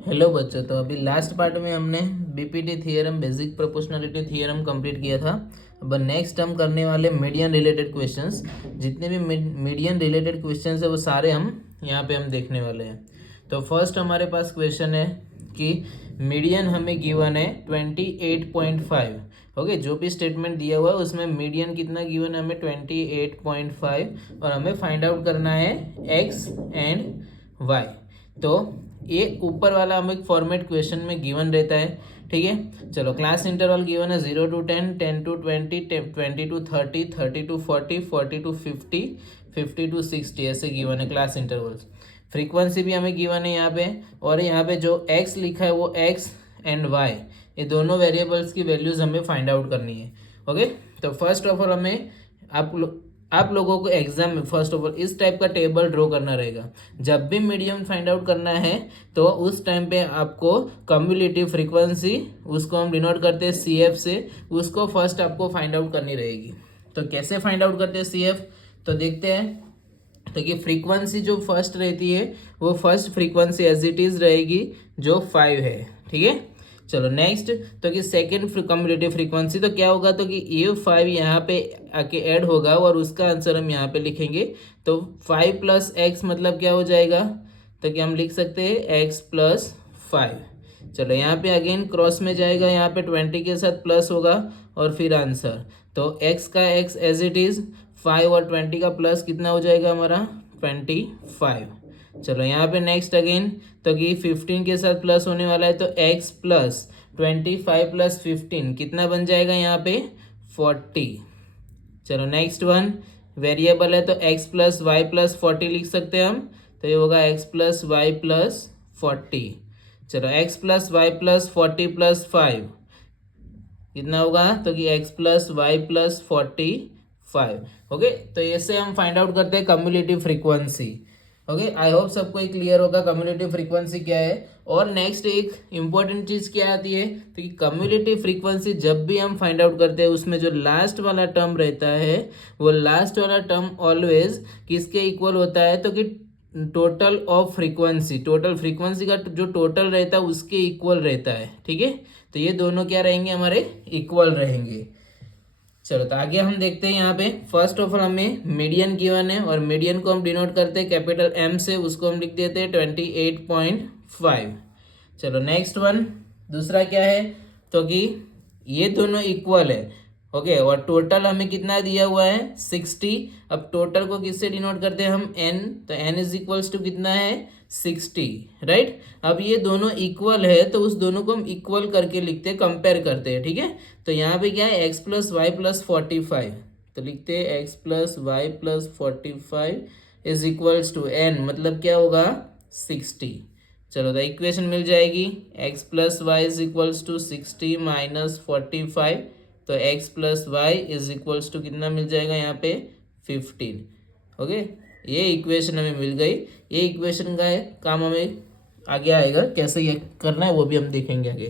Hello बच्चों, तो अभी लास्ट पार्ट में हमने BPT theorem, basic proportionality theorem complete किया था। अब नेक्स्ट हम करने वाले मीडियन रिलेटेड क्वेश्चंस। जितने भी मीडियन रिलेटेड क्वेश्चंस है वो सारे हम यहाँ पे हम देखने वाले हैं। तो फर्स्ट हमारे पास क्वेश्चन है कि मीडियन हमें गिवन है 28.5। ओके, जो भी स्टेटमेंट दिया हुआ है उसमें मीडियन कितना गिवन है हमें 28.5, और हमें फाइंड आउट करना है एक्स एंड वाई। तो ये ऊपर वाला हमें फॉर्मेट क्वेश्चन में गिवन रहता है। ठीक है, चलो क्लास इंटरवल गिवन है 0 to 10, 10 to 20, 20 to 30, 30 to 40, 40 to 50, 50 to 60, ऐसे गिवन है क्लास इंटरवल्स। फ्रीक्वेंसी भी हमें गिवन है यहाँ पे, और यहाँ पे जो x लिखा है वो x एंड y, ये दोनों वेरिएबल्स की वैल्यूज हमें फाइंड आउट करनी है। ओके, तो फर्स्ट ऑफ ऑल हमें आप लोगों को एग्जाम में फर्स्ट ऑफ ऑल इस टाइप का टेबल ड्रॉ करना रहेगा। जब भी मीडियम फाइंड आउट करना है तो उस टाइम पे आपको कम्युलेटिव फ्रीक्वेंसी, उसको हम डिनोट करते हैं CF से, उसको फर्स्ट आपको फाइंड आउट करनी रहेगी। तो कैसे फाइंड आउट करते हैं CF, तो देखते हैं। तो कि फ्रीक्वेंसी जो फर्स्ट रहती है वो first frequency as it is रहेगी जो 5 है। ठीक है, चलो नेक्स्ट। तो कि सेकेंड कम्युलेटिव फ्रीक्वेंसी तो क्या होगा, तो कि ये 5 यहाँ पे आके ऐड होगा और उसका आंसर हम यहाँ पे लिखेंगे। तो 5 + x मतलब क्या हो जाएगा, तो कि हम लिख सकते हैं x + 5। चलो यहाँ पे अगेन क्रॉस में जाएगा, यहाँ पे 20 के साथ प्लस होगा और फिर आंसर। तो x का x एज इट इज 5 और 20 का प्लस कितना हो जाएगा हमारा 25। चलो यहाँ पे नेक्स्ट अगेन, तो कि 15 के साथ प्लस होने वाला है, तो x + 25 + 15 कितना बन जाएगा यहाँ पे 40। चलो नेक्स्ट वन, वेरिएबल है तो x + y + 40 लिख सकते हैं हम, तो ये होगा x + y + 40। चलो x + y + 40 + 5 कितना होगा, तो कि x + y + 45। ओके, तो ऐसे हम फाइंड आउट करते हैं cumulative frequency. Okay, I hope सबको क्लियर होगा कम्युलेटिव फ्रीक्वेंसी क्या है। और नेक्स्ट एक इंपॉर्टेंट चीज क्या आती है, तो कि कम्युलेटिव फ्रीक्वेंसी जब भी हम फाइंड आउट करते हैं उसमें जो लास्ट वाला टर्म रहता है वो लास्ट वाला टर्म ऑलवेज किसके इक्वल होता है, तो कि total of frequency, total frequency का जो टोटल रहता है उसके इक्वल रहता है। ठीक है, तो ये दोनों क्या रहेंगे हमारे इक्वल रहेंगे। चलो तो आगे हम देखते हैं। यहाँ पे फर्स्ट ऑफ ऑल हमें मीडियन गिवन है और मीडियन को हम डिनोट करते हैं कैपिटल M से, उसको हम लिख देते हैं 28.5। चलो नेक्स्ट वन, दूसरा क्या है, तो कि ये दोनों इक्वल है। ओके, और टोटल हमें कितना दिया हुआ है 60। अब टोटल को किससे डिनोट करते हैं हम n, तो n इज कितना है 60, राइट। अब ये दोनों इक्वल है तो उस दोनों को हम इक्वल करके लिखते हैं, कंपेयर करते हैं। ठीक है, तो यहाँ पे क्या है x + y + 45, तो लिखते हैं x + y + 45 इज n, मतलब क्या होगा 60। चलो तो इक्वेशन मिल जाएगी, x + y = 60 - 45, तो x + y कितना मिल जाएगा यहाँ पे 15। ओके, ये इक्वेशन हमें मिल गई। ये इक्वेशन का है काम हमें आगे आएगा, कैसे ये करना है वो भी हम देखेंगे आगे।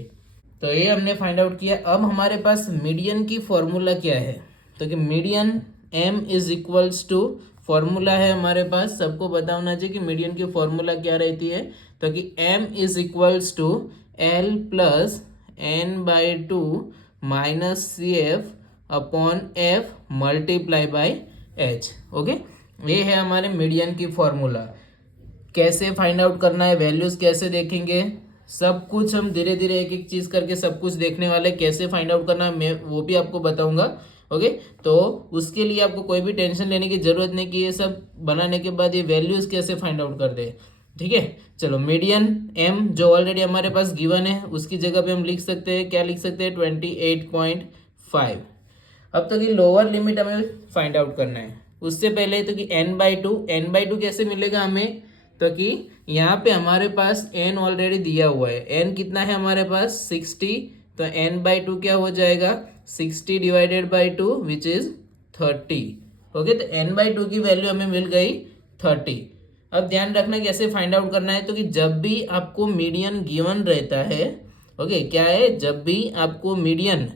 तो ये हमने फाइंड आउट किया। अब हमारे पास मीडियन की फॉर्मूला क्या है, तो कि मीडियन m = फॉर्मूला है हमारे पास, सबको पता होना चाहिए कि मीडियन की फॉर्मूला क्या रहती है, तो कि m = L + n/2 - CF upon F × H। Okay, ये है हमारे मीडियन की फॉर्मूला। कैसे फाइंड आउट करना है, वैल्यूज कैसे देखेंगे, सब कुछ हम धीरे धीरे एक एक चीज करके सब कुछ देखने वाले। कैसे फाइंड आउट करना है मैं वो भी आपको बताऊंगा। ओके, तो उसके लिए आपको कोई भी टेंशन लेने की जरूरत नहीं कि ये सब बनाने के बाद ये वैल्यूज कैसे फाइंड आउट कर दे। ठीक है, चलो मीडियन m जो ऑलरेडी हमारे पास गिवन है उसकी जगह पे हम लिख सकते हैं, क्या लिख सकते हैं 28.5। अब तो कि लोअर लिमिट हमें फाइंड आउट करना है। उससे पहले तो कि n/2 कैसे मिलेगा हमें, तो कि यहाँ पे हमारे पास n ऑलरेडी दिया हुआ है। n कितना है हमारे पास 60, तो n/2 क्या हो जाएगा 60 / 2 विच इज 30। ओके, तो n/2 की वैल्यू हमें मिल गई 30। अब ध्यान रखना कैसे फाइंड आउट करना है, तो कि जब भी आपको मीडियन गिवन रहता है, ओके क्या है, जब भी आपको मीडियन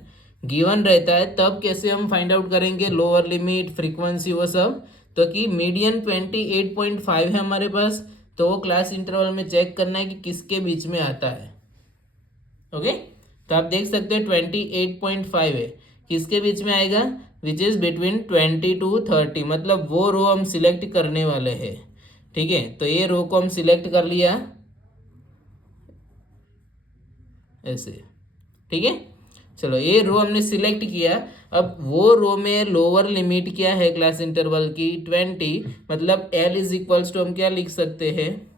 गिवन रहता है तब कैसे हम फाइंड आउट करेंगे लोअर लिमिट फ्रीक्वेंसी वो सब। तो कि मीडियन 28.5 है हमारे पास, तो वो क्लास इंटरवल में चेक करना है कि किसके बीच में आता है। ओके, तो आप देख सकते हैं 28.5 है, किसके बीच में आएगा, विच इज बिटवीन 20 to 30, मतलब वो रो हम सिलेक्ट करने वाले हैं। ठीक है, तो ये रो को हम सिलेक्ट कर लिया ऐसे। ठीक है, चलो ये रो हमने सिलेक्ट किया। अब वो रो में लोअर लिमिट क्या है क्लास इंटरवल की, 20, मतलब L इज इक्वल्स टू हम क्या लिख सकते हैं,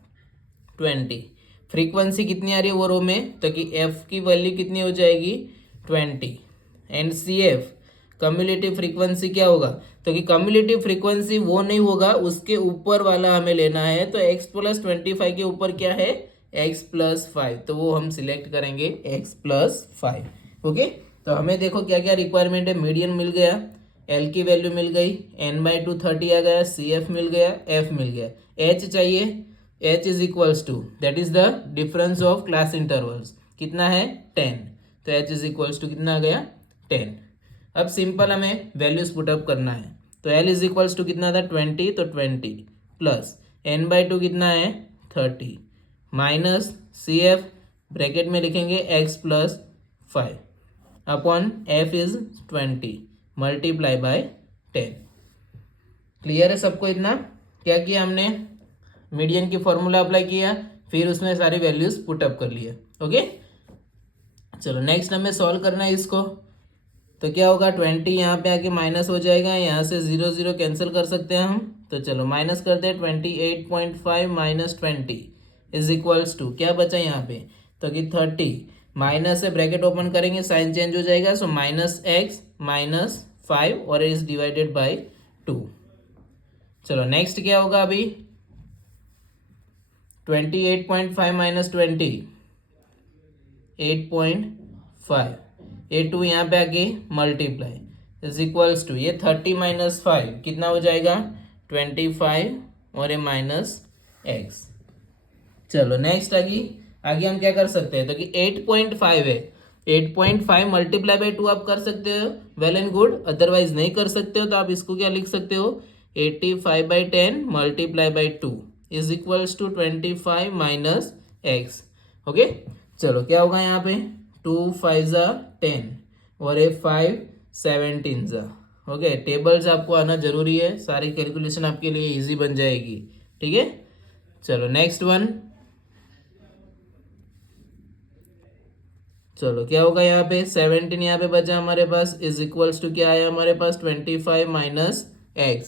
20। फ्रीक्वेंसी कितनी आ रही है वो रो में, तो कि F की वैल्यू कितनी हो जाएगी, 20। एंड CF कम्युलेटिव फ्रीक्वेंसी क्या होगा, तो कि कम्युलेटिव फ्रीक्वेंसी वो नहीं होगा, उसके ऊपर वाला हमें लेना है। तो x+25 के ऊपर क्या है, x+5, तो वो हम सिलेक्ट करेंगे x+5। ओके, तो हमें देखो क्या क्या रिक्वायरमेंट है, मीडियन मिल गया, L की वैल्यू मिल गई, n/2 30 आ गया, CF मिल गया, F मिल गया, H चाहिए, H is equals to that is the difference of class intervals, कितना है 10, तो H इज इक्वल्स टू कितना आ गया 10। अब सिंपल हमें वैल्यूज पुटअप करना है, तो L इज इक्वल्स टू कितना था 20, तो 20 प्लस n/2 कितना है 30 माइनस CF ब्रैकेट में लिखेंगे x+5 upon F is 20 multiply by 10। Clear है सबको इतना, क्या किया हमने, मीडियन की फॉर्मूला अप्लाई किया, फिर उसमें सारी वैल्यूज पुटअप कर लिए। ओके, चलो नेक्स्ट हमें सॉल्व करना है इसको। तो क्या होगा, 20 यहाँ पे आके माइनस हो जाएगा, यहाँ से 0 0 कैंसिल कर सकते हैं हम। तो चलो माइनस करते हैं, 28.5 माइनस 20 इज इक्वल्स टू क्या बचा यहाँ पे, तो कि 30 माइनस से ब्रैकेट ओपन करेंगे, साइन चेंज हो जाएगा, सो -x-5 और इज डिवाइडेड बाय 2। चलो नेक्स्ट क्या होगा, अभी 28.5 माइनस 20 8.5, ये 2 यहाँ पे आके मल्टीप्लाई इज इक्वल्स टू ये 30 माइनस 5 कितना हो जाएगा 25 और ये माइनस x। चलो नेक्स्ट आगे आगे हम क्या कर सकते हैं, तो कि 8.5 है, 8.5 मल्टीप्लाई बाई 2 आप कर सकते हो, वेल एंड गुड, अदरवाइज नहीं कर सकते हो तो आप इसको क्या लिख सकते हो, 85/10 multiply by 2 is equals to 25 minus x। Okay, चलो क्या होगा यहाँ पे, 2 5 10 और ये 5 17। ओके, टेबल्स आपको आना जरूरी है, सारी कैलकुलेशन आपके लिए इजी बन जाएगी। ठीक है, चलो नेक्स्ट वन, चलो क्या होगा यहाँ पे 17 यहाँ पे बचा हमारे पास, इज इक्वल्स टू क्या आया हमारे पास 25 माइनस x।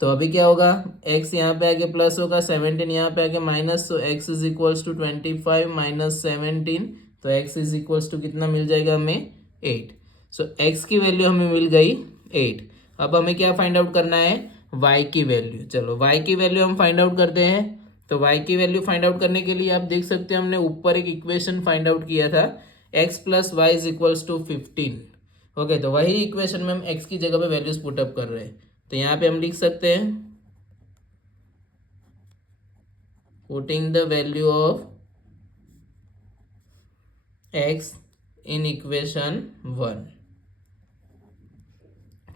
तो अभी क्या होगा, x यहाँ पे आके प्लस होगा, 17 यहाँ पे आके माइनस, तो x is equals to 25 minus 17, तो x इज इक्वल्स टू कितना मिल जाएगा हमें 8। सो x की वैल्यू हमें मिल गई 8। अब हमें क्या फाइंड आउट करना है, y की वैल्यू। चलो y की वैल्यू हम फाइंड आउट करते हैं। तो y की वैल्यू फाइंड आउट करने के लिए आप देख सकते हैं हमने ऊपर एक इक्वेशन फाइंड आउट किया था, x+y is equals to 15। Okay, तो वही इक्वेशन में हम x की जगह पे वैल्यूज पुटअप कर रहे हैं। तो यहाँ पे हम लिख सकते हैं putting the value of x in equation 1।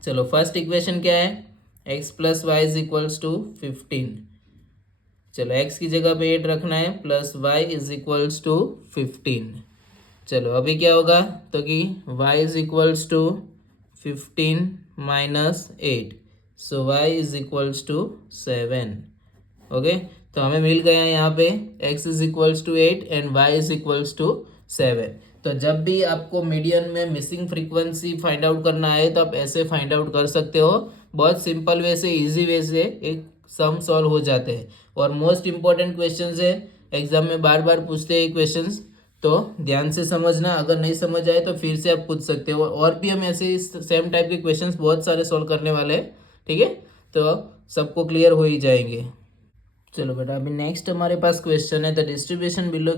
चलो फर्स्ट इक्वेशन क्या है, x+y इज इक्वल्स टू 15। चलो x की जगह पे 8 रखना है, plus y is equals to 15। चलो अभी क्या होगा, तो कि y is equals to 15 minus 8, so y is equals to 7। Okay, तो हमें मिल गया यहाँ पे x is equals to 8 and y is equals to 7। तो जब भी आपको मीडियन में मिसिंग फ्रीक्वेंसी फाइंड आउट करना है तो आप ऐसे फाइंड आउट कर सकते हो, बहुत सिंपल वे से, इजी वे से एक सम सॉल्व हो जाते हैं। और मोस्ट इंपॉर्टेंट क्वेश्चंस है, एग्जाम में बार बार पूछते हैं क्वेश्चंस, तो ध्यान से समझना, अगर नहीं समझ आए तो फिर से आप पूछ सकते हो। और भी हम ऐसे सेम टाइप के क्वेश्चंस बहुत सारे सॉल्व करने वाले हैं। ठीक है, तो सबको क्लियर हो ही जाएंगे। चलो बेटा अभी नेक्स्ट हमारे पास क्वेश्चन है, the distribution below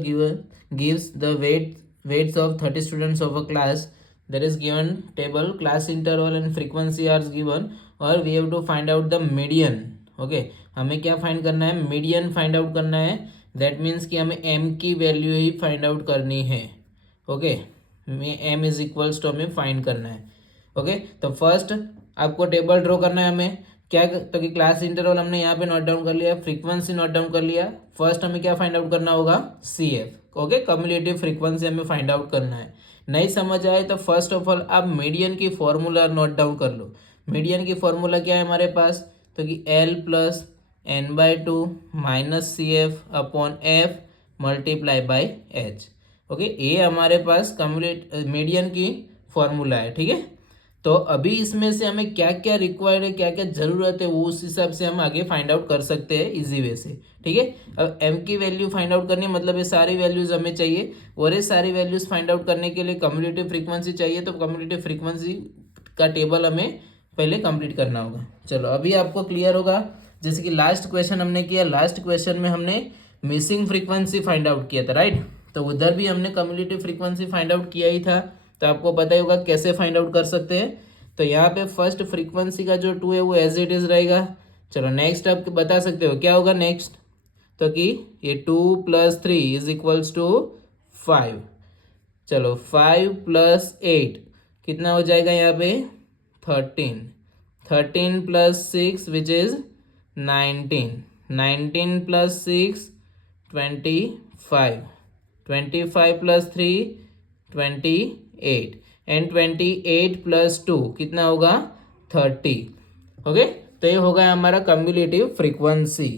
gives the weights of 30 students of a class, there is given table, class interval and frequency are given, और we have to find out the median। Okay, हमें क्या find करना है, median find out करना है। That means कि हमें m की वैल्यू ही फाइंड आउट करनी है। Okay, m is equals to हमें फाइंड करना है। ओके, तो फर्स्ट आपको टेबल ड्रॉ करना है हमें। क्या तो कि क्लास इंटरवल हमने यहाँ पे नोट डाउन कर लिया, फ्रीक्वेंसी नोट डाउन कर लिया। फर्स्ट हमें क्या फाइंड आउट करना होगा, C F. Okay, cumulative frequency हमें फाइंड आउट करना है। नहीं समझ आए तो फर्स्ट ऑफ ऑल आप मीडियन की फॉर्मूला नोट डाउन कर लो। मीडियन की फॉर्मूला क्या है हमारे पास, तो कि L plus n/2 minus C F upon F multiply by H. Okay, ये हमारे पास मीडियन की फॉर्मूला है। ठीक है, तो अभी इसमें से हमें क्या क्या रिक्वायर्ड है, क्या क्या जरूरत है, वो उस हिसाब से हम आगे फाइंड आउट कर सकते हैं इजी वे से। ठीक है, अब m की वैल्यू फाइंड आउट करनी मतलब ये सारी वैल्यूज हमें चाहिए, और ये सारी वैल्यूज फाइंड आउट करने के लिए कम्युलेटिव फ्रीक्वेंसी चाहिए। तो कम्युलेटिव फ्रीक्वेंसी का टेबल हमें पहले कंप्लीट करना होगा। चलो अभी आपको क्लियर होगा। जैसे कि लास्ट क्वेश्चन हमने किया, लास्ट क्वेश्चन में हमने मिसिंग फ्रीक्वेंसी फाइंड आउट किया था, राइट। तो उधर भी हमने कम्युलेटिव फ्रीक्वेंसी फाइंड आउट किया ही था, तो आपको पता ही होगा कैसे फाइंड आउट कर सकते हैं। तो यहाँ पे फर्स्ट फ्रीक्वेंसी का जो 2 है वो एज इट इज रहेगा। चलो नेक्स्ट आप बता सकते हो क्या होगा नेक्स्ट, तो कि ये 2 + 3 इज इक्वल्स टू 5। चलो 5 + 8 कितना हो जाएगा यहाँ पे 13। 13 + 6 विच इज 19। 19 + 6 25। 25 + 3 28 एंड 28 + 2 कितना होगा 30। ओके, तो ये होगा हमारा कम्युलेटिव फ्रीक्वेंसी।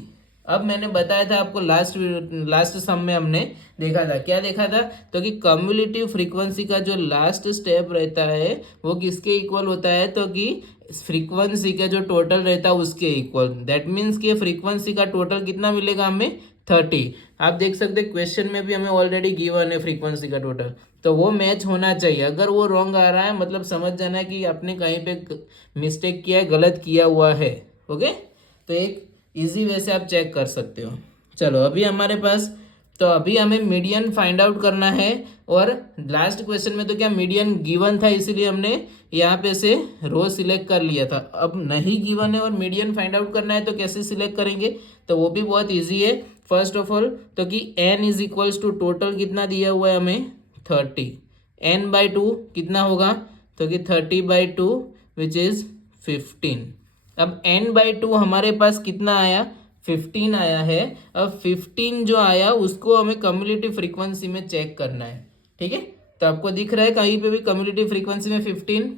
अब मैंने बताया था आपको लास्ट सम में हमने देखा था, क्या देखा था, तो कि कम्युलेटिव फ्रीक्वेंसी का जो लास्ट स्टेप रहता है वो किसके इक्वल होता है, तो कि फ्रीक्वेंसी का जो टोटल रहता है उसके इक्वल। दैट मीन्स कि फ्रीक्वेंसी का टोटल कितना मिलेगा हमें 30। आप देख सकते हैं क्वेश्चन में भी हमें ऑलरेडी गिवन है फ्रीक्वेंसी का टोटल, तो वो मैच होना चाहिए। अगर वो रॉन्ग आ रहा है मतलब समझ जाना है कि आपने कहीं पे मिस्टेक किया है, गलत किया हुआ है। ओके, तो एक इजी वे से आप चेक कर सकते हो। चलो अभी हमारे पास, तो अभी हमें मीडियन फाइंड आउट करना है, और लास्ट क्वेश्चन में तो क्या मीडियन गिवन था इसीलिए हमने यहाँ पे से रो सिलेक्ट कर लिया था। अब नहीं गिवन है और मीडियन फाइंड आउट करना है तो कैसे सिलेक्ट करेंगे, तो वो भी बहुत ईजी है। फर्स्ट ऑफ ऑल तो कि n is equals to total कितना दिया हुआ है हमें 30, n/2 कितना होगा, तो कि 30/2 विच इज 15। अब n/2 हमारे पास कितना आया 15 आया है। अब 15 जो आया उसको हमें कम्युलेटिव फ्रीक्वेंसी में चेक करना है। ठीक है, तो आपको दिख रहा है कहीं पे भी कम्युलेटिव फ्रीक्वेंसी में 15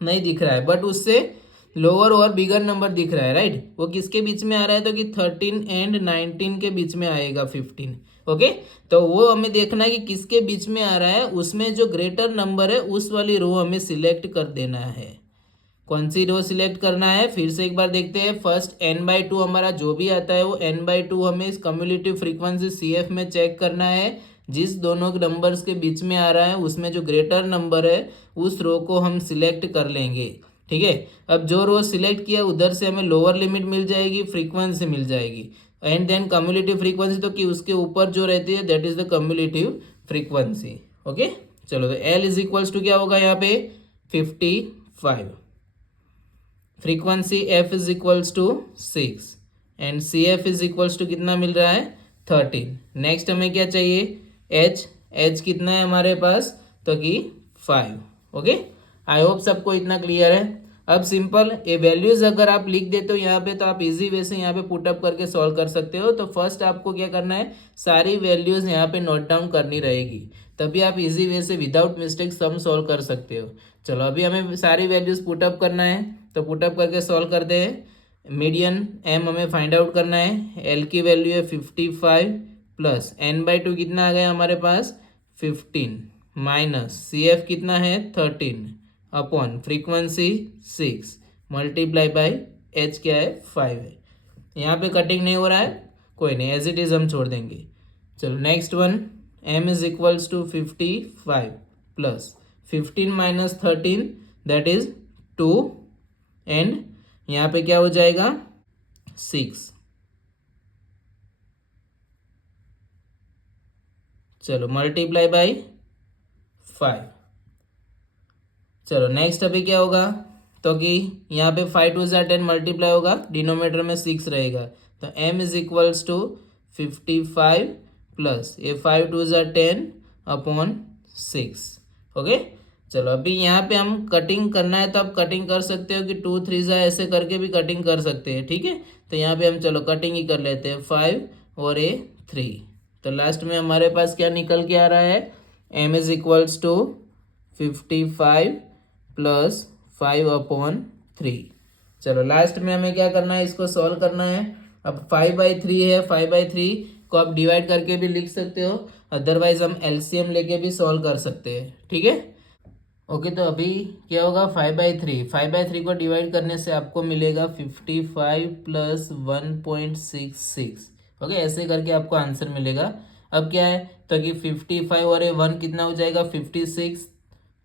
नहीं दिख रहा है, बट उससे लोअर और बिगर नंबर दिख रहा है, राइट। वो किसके बीच में आ रहा है, तो कि 13 एंड 19 के बीच में आएगा 15। ओके, तो वो हमें देखना है कि किसके बीच में आ रहा है, उसमें जो ग्रेटर नंबर है उस वाली रो हमें सिलेक्ट कर देना है। कौन सी रो सिलेक्ट करना है, फिर से एक बार देखते हैं। फर्स्ट n/2 हमारा जो भी आता है वो n/2 हमें इस कम्युलेटिव फ्रीक्वेंसी CF में चेक करना है। जिस दोनों नंबर्स के बीच में आ रहा है उसमें जो ग्रेटर नंबर है उस रो को हम सिलेक्ट कर लेंगे। ठीक है, अब जो रो सिलेक्ट किया उधर से हमें लोअर लिमिट मिल जाएगी, फ्रीक्वेंसी मिल जाएगी, एंड देन कम्युलेटिव फ्रीक्वेंसी, तो कि उसके ऊपर जो रहती है that is the cumulative frequency. Okay, चलो तो L इज इक्वल्स टू क्या होगा यहाँ पे 55। Frequency f is equals to 6 and C F is equals to कितना मिल रहा है 13। नेक्स्ट हमें क्या चाहिए h कितना है हमारे पास, तो कि 5। ओके, आई होप सबको इतना क्लियर है। अब सिंपल ये वैल्यूज अगर आप लिख देते हो यहाँ पे तो आप इजी वे से यहाँ पे पुटअप करके सॉल्व कर सकते हो। तो फर्स्ट आपको क्या करना है, सारी वैल्यूज यहाँ पे नोट डाउन करनी रहेगी, तभी आप इजी वे से विदाउट मिस्टेक सम सॉल्व कर सकते हो। चलो अभी हमें सारी वैल्यूज पुटअप करना है, तो पुटअप करके सॉल्व करते हैं। मीडियन m हमें फाइंड आउट करना है, l की वैल्यू है 55 प्लस n/2 कितना आ गया हमारे पास 15 माइनस CF कितना है 13 upon frequency 6 multiply by h क्या है 5 है। यहाँ पे कटिंग नहीं हो रहा है, कोई नहीं, एज इट इज हम छोड़ देंगे। चलो next one, m is equals to 55 plus 15 minus 13 that is 2 and यहाँ पे क्या हो जाएगा 6। चलो मल्टीप्लाई बाई 5। चलो नेक्स्ट अभी क्या होगा, तो कि यहाँ पे 5 2 10 मल्टीप्लाई होगा, डिनोमीटर में 6 रहेगा, तो m is equals to 55 plus ये 5 2 10 अपॉन 6। ओके, चलो अभी यहाँ पे हम कटिंग करना है तो आप कटिंग कर सकते हो कि 2 3 जा ऐसे करके भी कटिंग कर सकते हैं, ठीक है। तो यहाँ पे हम चलो कटिंग ही कर लेते हैं, 5 और ये 3। तो लास्ट में हमारे पास क्या निकल के आ रहा है, m is equals to 55 plus 5/3। चलो लास्ट में हमें क्या करना है, इसको सॉल्व करना है। अब 5/3 है, 5/3 को आप डिवाइड करके भी लिख सकते हो, अदरवाइज हम एलसीएम लेके भी सॉल्व कर सकते हैं, ठीक है। ओके तो अभी क्या होगा, 5/3 को डिवाइड करने से आपको मिलेगा 55 प्लस 1.66। ओके ऐसे करके आपको आंसर मिलेगा। अब क्या है तो कि 55 और ये 1 कितना हो जाएगा 56।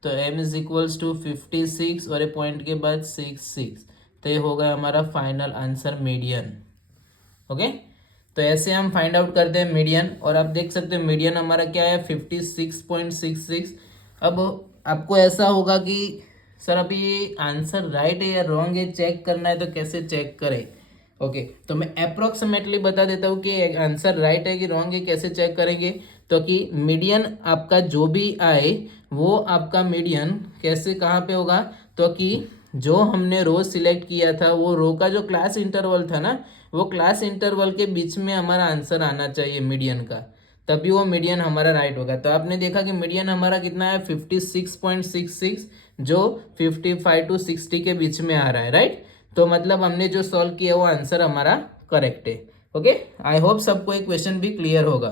तो m इज इक्वल्स टू 56 और ये पॉइंट के बाद 6 तो ये हो गया हमारा फाइनल आंसर मीडियन। ओके तो ऐसे हम फाइंड आउट करते हैं मीडियन, और आप देख सकते हैं मीडियन हमारा क्या है 56.66। अब आपको ऐसा होगा कि सर अभी ये आंसर राइट है या रॉन्ग है, चेक करना है तो कैसे चेक करें। ओके तो मैं अप्रोक्सीमेटली बता देता हूँ कि आंसर राइट है कि रॉन्ग है, कैसे चेक करेंगे। तो कि मीडियन आपका जो भी आए वो आपका मीडियन कैसे कहाँ पे होगा, तो कि जो हमने रो सिलेक्ट किया था वो रो का जो क्लास इंटरवल था ना, वो क्लास इंटरवल के बीच में हमारा आंसर आना चाहिए मीडियन का, तभी वो मीडियन हमारा राइट होगा। तो आपने देखा कि मीडियन हमारा कितना है 56.66, जो 55 to 60 के बीच में आ रहा है, राइट। तो मतलब हमने जो सॉल्व किया वो आंसर हमारा करेक्ट है। ओके आई होप सबको एक क्वेश्चन भी क्लियर होगा।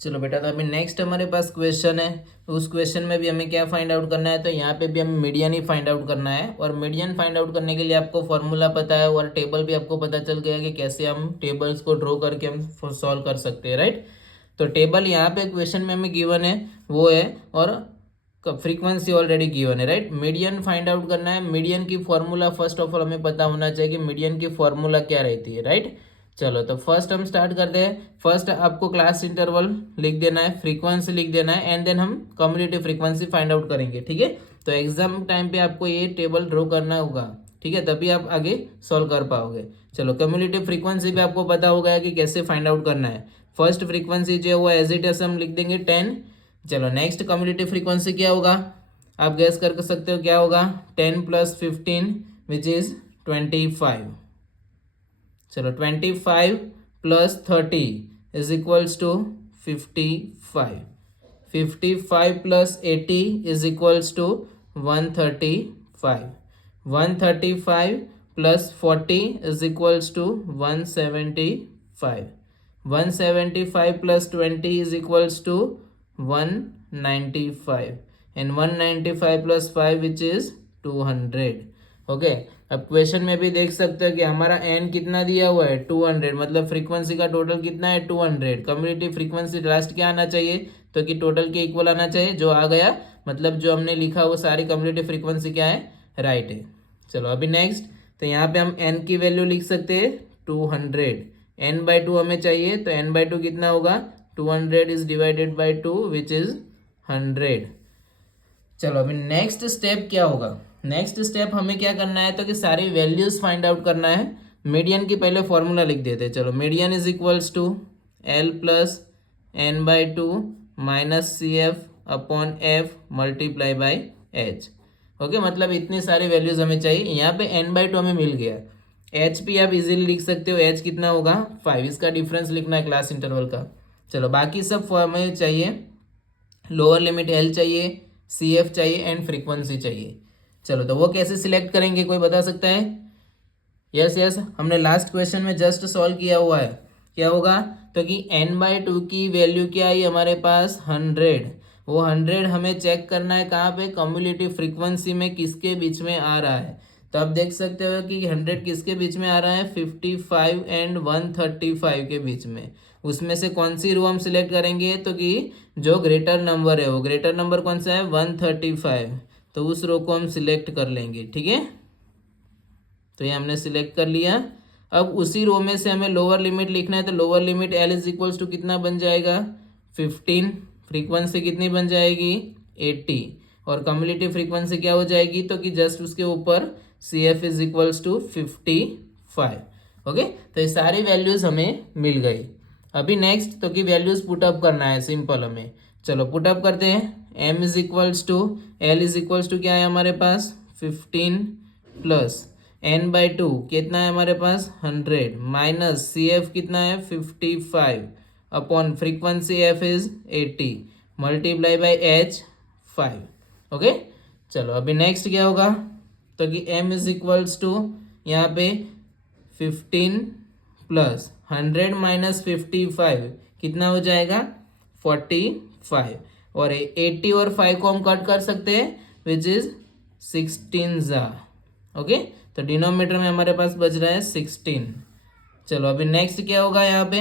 चलो बेटा तो अभी नेक्स्ट हमारे पास क्वेश्चन है, उस क्वेश्चन में भी हमें क्या फाइंड आउट करना है, तो यहाँ पे भी हमें मीडियन ही फाइंड आउट करना है। और मीडियन फाइंड आउट करने के लिए आपको फॉर्मूला पता है और टेबल भी आपको पता चल गया कि कैसे हम टेबल्स को ड्रॉ करके हम सॉल्व कर सकते हैं, राइट। तो टेबल यहाँ पे क्वेश्चन में हमें गिवन है वो है, और फ्रीक्वेंसी ऑलरेडी गिवन है, राइट। मीडियन फाइंड आउट करना है, मीडियन की फॉर्मूला फर्स्ट ऑफ ऑल हमें पता होना चाहिए कि मीडियन की फॉर्मूला क्या रहती है, राइट। चलो तो फर्स्ट हम स्टार्ट करते हैं। फर्स्ट आपको क्लास इंटरवल लिख देना है, फ्रीक्वेंसी लिख देना है, एंड देन हम कम्युनिटी फ्रीक्वेंसी फाइंड आउट करेंगे, ठीक है। तो एग्जाम टाइम पे आपको ये टेबल ड्रॉ करना होगा, ठीक है, तभी आप आगे सॉल्व कर पाओगे। चलो कम्युनिटी फ्रीक्वेंसी पे आपको पता होगा कि कैसे फाइंड आउट करना है। फर्स्ट फ्रीक्वेंसी जो है वो एज इट इज हम लिख देंगे 10। चलो नेक्स्ट कम्युनिटी फ्रीक्वेंसी क्या होगा, आप गैस कर सकते हो क्या होगा, 10 + 15 विच इज 25। चलो 25 + 30 is equals to 55। 55 + 80 is equals to 135। 135 + 40 is equals to 175। 175 + 20 is equals to 195, and 195 + 5 which is 200। Okay अब क्वेश्चन में भी देख सकते हो कि हमारा एन कितना दिया हुआ है 200, मतलब फ्रीक्वेंसी का टोटल कितना है 200। कम्युनिटी फ्रीक्वेंसी लास्ट क्या आना चाहिए, तो कि टोटल के इक्वल आना चाहिए, जो आ गया मतलब जो हमने लिखा वो सारी कम्युनिटी फ्रीक्वेंसी क्या है, राइट है। चलो अभी नेक्स्ट, तो यहाँ पे हम एन की वैल्यू लिख सकते हैं 200। n/2 हमें चाहिए, तो n/2 कितना होगा, 200 is divided by 2 which is 100। चलो अभी नेक्स्ट स्टेप क्या होगा, नेक्स्ट स्टेप हमें क्या करना है, तो कि सारी वैल्यूज फाइंड आउट करना है। मीडियन की पहले फॉर्मूला लिख देते हैं। चलो median is equals to L + n/2 - CF/F multiply by H। Okay मतलब इतनी सारी वैल्यूज हमें चाहिए। यहाँ पे n/2 हमें मिल गया, H भी आप इजीली लिख सकते हो, H कितना होगा 5, इसका डिफरेंस लिखना है क्लास इंटरवल का। चलो बाकी सब हमें चाहिए, लोअर लिमिट L चाहिए, CF चाहिए एंड फ्रीक्वेंसी चाहिए। चलो तो वो कैसे सिलेक्ट करेंगे, कोई बता सकता है। यस हमने लास्ट क्वेश्चन में जस्ट सॉल्व किया हुआ है। क्या होगा, तो कि n/2 की वैल्यू क्या आई हमारे पास 100। वो 100 हमें चेक करना है कहाँ पे, कम्युलेटिव फ्रीक्वेंसी में किसके बीच में आ रहा है। तो आप देख सकते हो कि 100 किसके बीच में आ रहा है, 55 एंड 135 के बीच में। उसमें से कौन सी रो हम सिलेक्ट करेंगे, तो कि जो ग्रेटर नंबर है, वो ग्रेटर नंबर कौन सा है 135, तो उस रो को हम सिलेक्ट कर लेंगे, ठीक है। तो ये हमने सिलेक्ट कर लिया। अब उसी रो में से हमें लोअर लिमिट लिखना है, तो lower limit L is equals to कितना बन जाएगा 15, फ्रीक्वेंसी कितनी बन जाएगी 80, और कम्युलेटिव फ्रीक्वेंसी क्या हो जाएगी, तो कि जस्ट उसके ऊपर CF is equals to 55। Okay तो ये सारी वैल्यूज हमें मिल गई। अभी नेक्स्ट तो कि वैल्यूज पुटअप करना है, सिंपल हमें। चलो पुटअप करते हैं। m is equals to l is equals to क्या है हमारे पास 15 प्लस n/2 कितना है हमारे पास 100 माइनस cf कितना है 55 upon frequency f is 80 multiply by h 5। Okay चलो अभी नेक्स्ट क्या होगा, तो कि m इज इक्वल्स टू यहाँ पे 15 प्लस 100 माइनस 55 कितना हो जाएगा 45 और 80 और 5 को हम कट कर सकते हैं विच इज 16 ओके। तो डिनोमिनेटर में हमारे पास बच रहा है 16। चलो अभी नेक्स्ट क्या होगा यहाँ पे,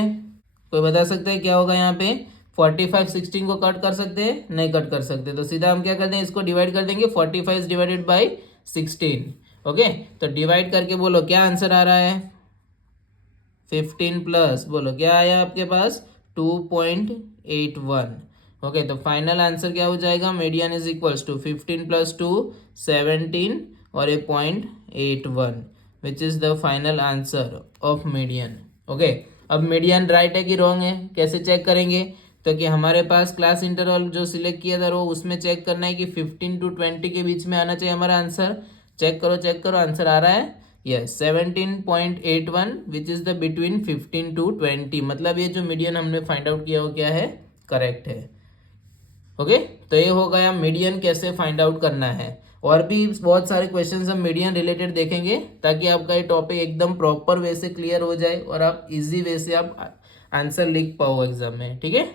कोई बता सकते हैं क्या होगा यहाँ पे 45 16 को कट कर सकते हैं, नहीं कट कर सकते, तो सीधा हम क्या करते हैं इसको डिवाइड कर देंगे 45 डिवाइडेड बाई 16। ओके तो डिवाइड करके बोलो क्या आंसर आ रहा है 15 प्लस बोलो क्या आया आपके पास 2.81। ओके तो फाइनल आंसर क्या हो जाएगा, median is equals to 15 plus 2 17 और 0.81 which is the final answer of median. Okay अब मीडियन राइट है कि रॉन्ग है कैसे चेक करेंगे, तो कि हमारे पास क्लास इंटरवल जो सिलेक्ट किया था वो उसमें चेक करना है कि 15 to 20 के बीच में आना चाहिए हमारा आंसर। चेक करो आंसर आ रहा है yes 17.81 which is the between 15 to 20, मतलब ये जो मीडियन हमने फाइंड आउट किया वो क्या है करेक्ट है। ओके तो ये हो गया मीडियन कैसे फाइंड आउट करना है। और भी बहुत सारे क्वेश्चंस हम मीडियन रिलेटेड देखेंगे ताकि आपका ये टॉपिक एकदम प्रॉपर वे से क्लियर हो जाए और आप इजी वे से आप आंसर लिख पाओ एग्जाम में। ठीक है।